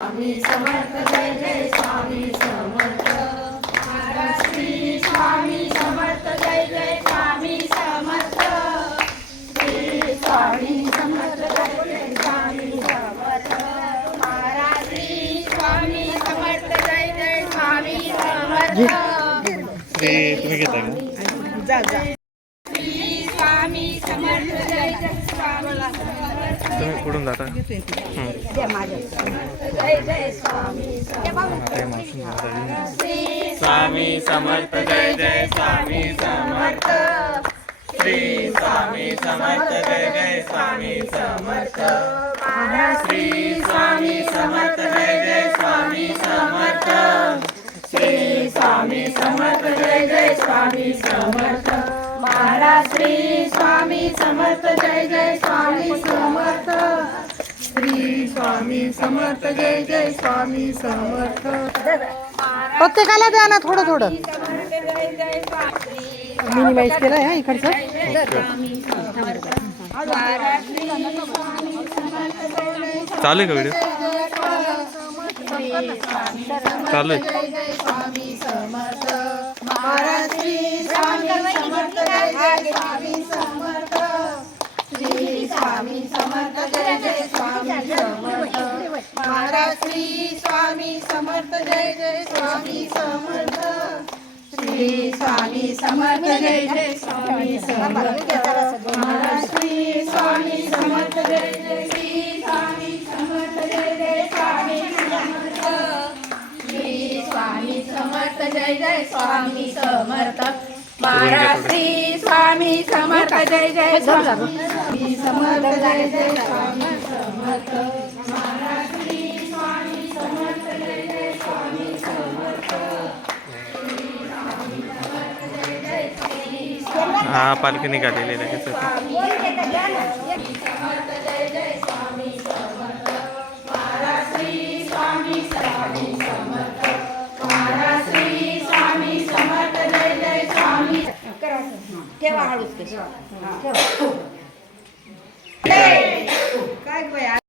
स्वामी समर्थ जय जय स्वामी समर्थ महाराज श्री स्वामी समर्थ जय जय स्वामी समर्थ श्री स्वामी समर्थ जय जय स्वामी समर्थ महाराज श्री स्वामी समर्थ जय जय स्वामी समर्थ तुम्ही घेताय का? जा जा श्री स्वामी समर्थ जय जय स्वामी समर्थ तुम्ही कुठून जाता? द्या माझ्या जय जय स्वामी श्री स्वामी समर्थ जय जय स्वामी समर्थ श्री स्वामी समर्थ जय जय स्वामी समर्थ श्री स्वामी समर्थ जय जय स्वामी समर्थ श्री स्वामी समर्थ जय जय स्वामी समर्थ महाराज श्री स्वामी समर्थ जय जय स्वामी समर्थ श्री स्वामी समर्थ जय जय स्वामी समर्थ प्रत्येकाला द्या ना थोडं थोडं जय जय स्वामी मिनिमाइज केलं आहे इकडचं महाराज श्री स्वामी समर्थ जय जय चालू आहे का व्हिडिओ? चालू आहे. जय जय स्वामी समर्थ महाराज श्री स्वामी समर्थ जय जय स्वामी समर्थ श्री स्वामी समर्थ जय जय स्वामी समर्थ महाराज श्री स्वामी समर्थ जय जय स्वामी समर्थ श्री स्वामी समर्थ जय जय स्वामी समर्थ महाराज श्री स्वामी समर्थ जय जय श्री स्वामी समर्थ जय जय स्वामी समर्थ श्री स्वामी समर्थ जय जय स्वामी समर्थ महाराज श्री स्वामी समर्थ जय जय स्वामी समर्थ जय जय स्वामी समर्थ महाराज श्री स्वामी समर्थ जय जय स्वामी समर्थ हा पालखी निघालेली आहे लगेच. समर्थ जय जय स्वामी समर्थ महाराज श्री स्वामी समर्थ महाराज श्री स्वामी समर्थ जय जय स्वामी ठेवा हळूच जय काय बाई